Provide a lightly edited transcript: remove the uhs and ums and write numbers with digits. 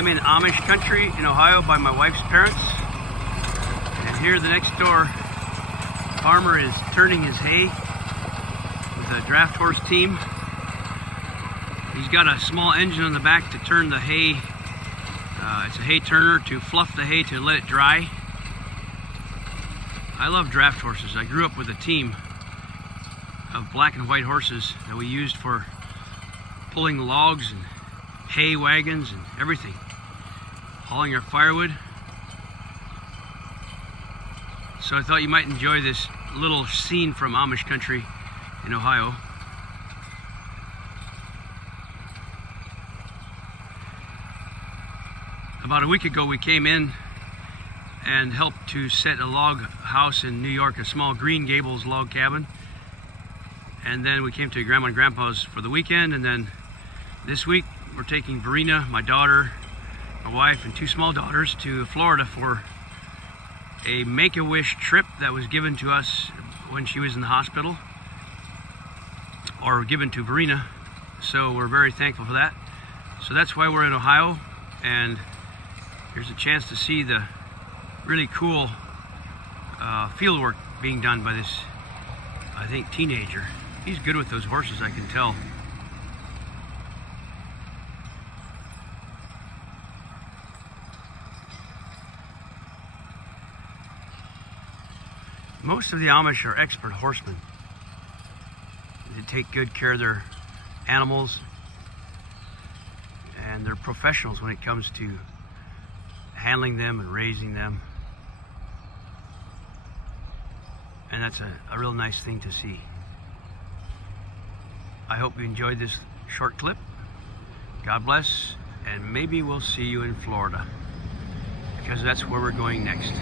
I'm in Amish country in Ohio by my wife's parents. And here the next door farmer is turning his hay with a draft horse team. He's got a small engine on the back to turn the hay. It's a hay turner to fluff the hay to let it dry. I love draft horses. I grew up with a team of black and white horses that we used for pulling logs and hay wagons and everything, hauling our firewood. So I thought you might enjoy this little scene from Amish country in Ohio. About a week ago we came in and helped to set a log house in New York, a small Green Gables log cabin. And then we came to Grandma and Grandpa's for the weekend, and then this week we're taking Verena, my daughter, my wife, and two small daughters to Florida for a Make-A-Wish trip that was given to us when she was in the hospital, or given to Verena. So we're very thankful for that. So that's why we're in Ohio, and here's a chance to see the really cool field work being done by this, I think, teenager. He's good with those horses, I can tell. Most of the Amish are expert horsemen. They take good care of their animals, and they're professionals when it comes to handling them and raising them. And that's a real nice thing to see. I hope you enjoyed this short clip. God bless, and maybe we'll see you in Florida, because that's where we're going next.